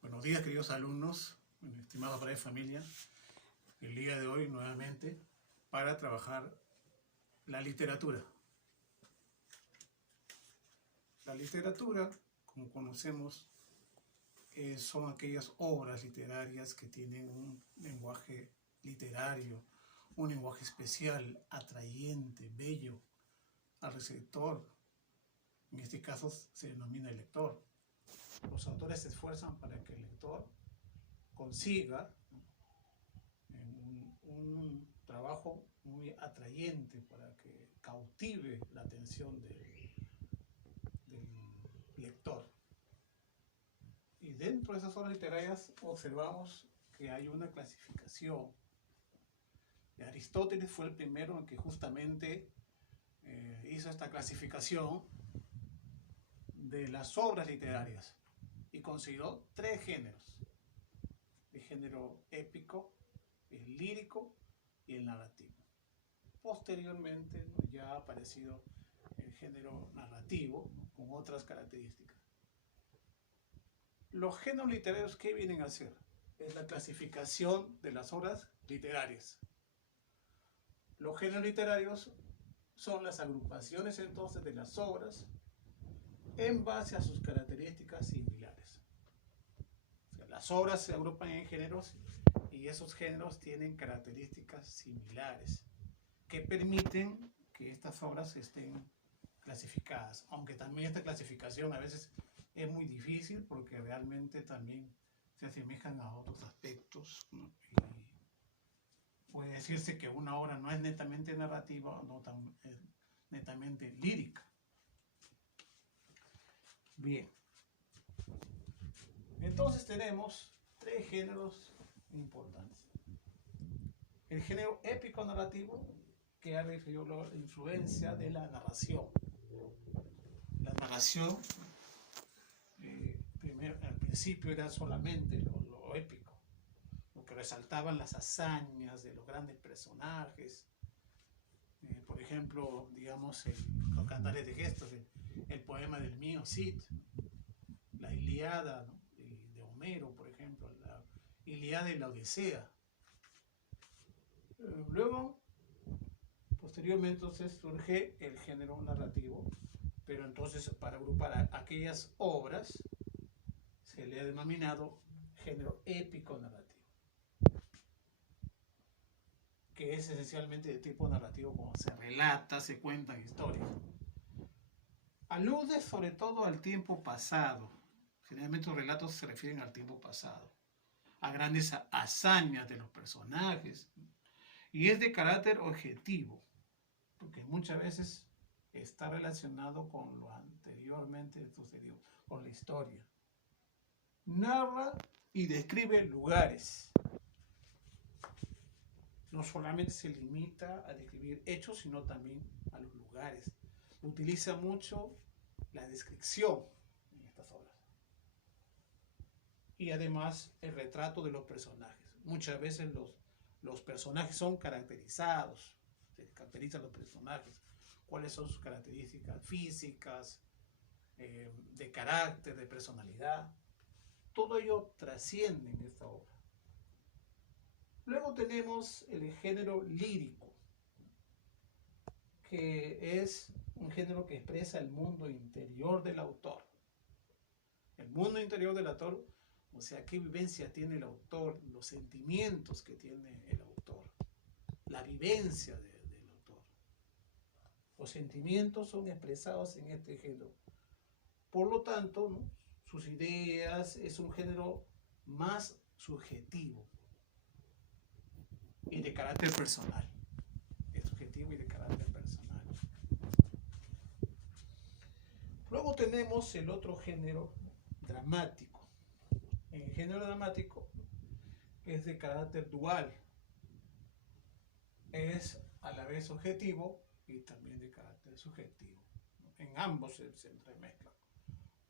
Buenos días, queridos alumnos, estimados padres de familia. El día de hoy, nuevamente, para trabajar la literatura. La literatura, como conocemos, son aquellas obras literarias que tienen un lenguaje literario, un lenguaje especial, atrayente, bello al receptor. En este caso se denomina el lector. Los autores se esfuerzan para que el lector consiga un trabajo muy atrayente para que cautive la atención del lector. Y dentro de esas obras literarias observamos que hay una clasificación. Aristóteles fue el primero en que justamente hizo esta clasificación de las obras literarias y consideró tres géneros: el género épico, el lírico y el narrativo. Posteriormente ya ha aparecido el género narrativo con otras características. Los géneros literarios, ¿qué vienen a hacer? Es la clasificación de las obras literarias. Los géneros literarios son las agrupaciones entonces de las obras en base a sus características similares. O sea, las obras se agrupan en géneros y esos géneros tienen características similares que permiten que estas obras estén clasificadas, aunque también esta clasificación a veces es muy difícil porque realmente también se asemejan a otros aspectos, ¿no? Y puede decirse que una obra no es netamente narrativa, no es netamente lírica. Bien, entonces tenemos tres géneros importantes. El género épico narrativo, que ha referido la influencia de la narración. La narración, al principio era solamente lo épico, lo que resaltaban las hazañas de los grandes personajes. Por ejemplo, digamos, los Cantares de Gestos, el poema del mío Cid, la Ilíada, ¿no?, de Homero, por ejemplo, la Ilíada y la Odisea. Luego, posteriormente, entonces surge el género narrativo, pero entonces para agrupar aquellas obras se le ha denominado género épico narrativo, que es esencialmente de tipo narrativo, como se relata, se cuentan historias. Alude sobre todo al tiempo pasado. Generalmente los relatos se refieren al tiempo pasado, a grandes hazañas de los personajes, y es de carácter objetivo, porque muchas veces está relacionado con lo anteriormente sucedido, con la historia. Narra y describe lugares. No solamente se limita a describir hechos, sino también a los lugares. Utiliza mucho la descripción en estas obras. Y además el retrato de los personajes. Muchas veces los personajes son caracterizados. Se caracterizan los personajes. ¿Cuáles son sus características físicas, de carácter, de personalidad? Todo ello trasciende en esta obra. Luego tenemos el género lírico, que es un género que expresa el mundo interior del autor. El mundo interior del autor, o sea, qué vivencia tiene el autor, los sentimientos que tiene el autor, la vivencia del autor. Los sentimientos son expresados en este género. Por lo tanto, ¿no?, sus ideas es un género más subjetivo y de carácter personal. Es subjetivo y de carácter personal. Luego tenemos el otro género dramático. El género dramático es de carácter dual. Es a la vez objetivo y también de carácter subjetivo. En ambos se entremezclan.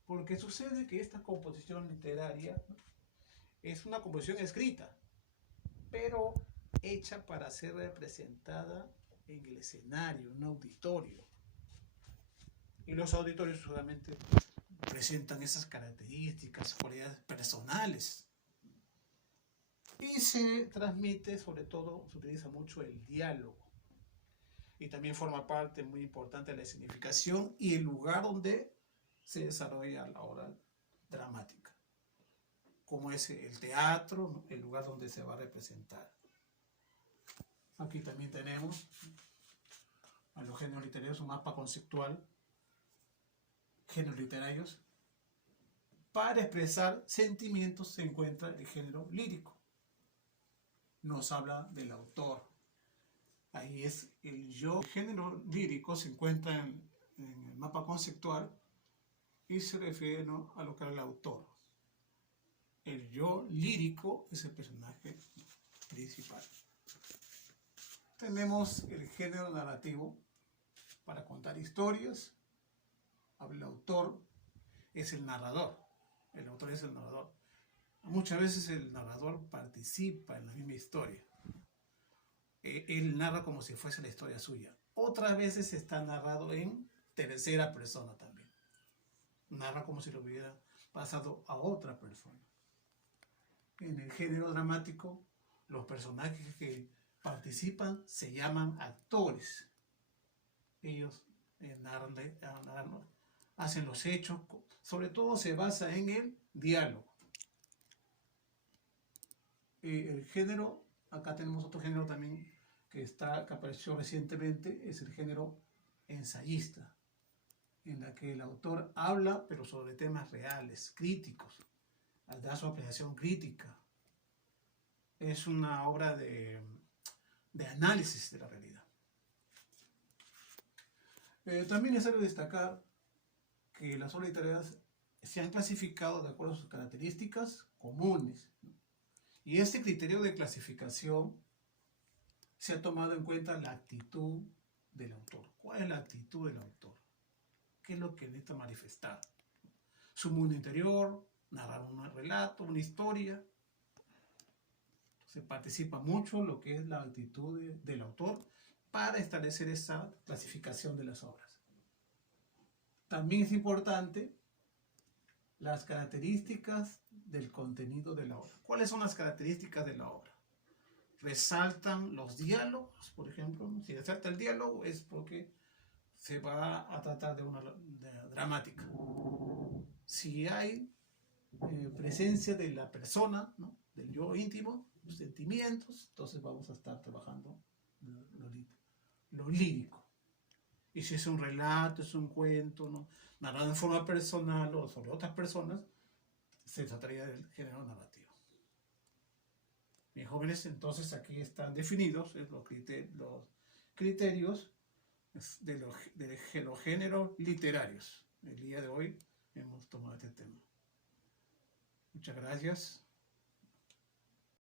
Porque sucede que esta composición literaria es una composición escrita, pero hecha para ser representada en el escenario, en un auditorio. Y los auditorios solamente presentan esas características, cualidades personales. Y se transmite, sobre todo, se utiliza mucho el diálogo. Y también forma parte muy importante de la significación y el lugar donde se desarrolla la obra dramática, como es el teatro, el lugar donde se va a representar. Aquí también tenemos a los géneros literarios, un mapa conceptual, géneros literarios. Para expresar sentimientos se encuentra el género lírico. Nos habla del autor. Ahí es el yo. El género lírico se encuentra en el mapa conceptual y se refiere, ¿no?, a lo que era el autor. El yo lírico es el personaje principal. Tenemos el género narrativo para contar historias. El autor es el narrador. El autor es el narrador. Muchas veces el narrador participa en la misma historia. Él narra como si fuese la historia suya. Otras veces está narrado en tercera persona también. Narra como si lo hubiera pasado a otra persona. En el género dramático, los personajes que participan se llaman actores. Ellos hacen los hechos, sobre todo se basa en el diálogo. El género, acá tenemos otro género también que apareció recientemente, es el género ensayista, en la que el autor habla, pero sobre temas reales, críticos, da su apreciación crítica. Es una obra de análisis de la realidad. También es necesario destacar que las obras literarias se han clasificado de acuerdo a sus características comunes, ¿no? Y este criterio de clasificación se ha tomado en cuenta la actitud del autor. ¿Cuál es la actitud del autor? ¿Qué es lo que necesita manifestar? Su mundo interior, narrar un relato, una historia. Se participa mucho lo que es la actitud del autor para establecer esa clasificación de las obras. También es importante las características del contenido de la obra. ¿Cuáles son las características de la obra? Resaltan los diálogos, por ejemplo. Si resalta el diálogo es porque se va a tratar de una dramática. Si hay presencia de la persona, ¿no?, del yo íntimo, los sentimientos, entonces vamos a estar trabajando lo lírico. Y si es un relato, es un cuento, ¿no?, narrado en forma personal o sobre otras personas, se trataría del género narrativo. Bien, jóvenes, entonces aquí están definidos los criterios de los géneros literarios. El día de hoy hemos tomado este tema. Muchas gracias.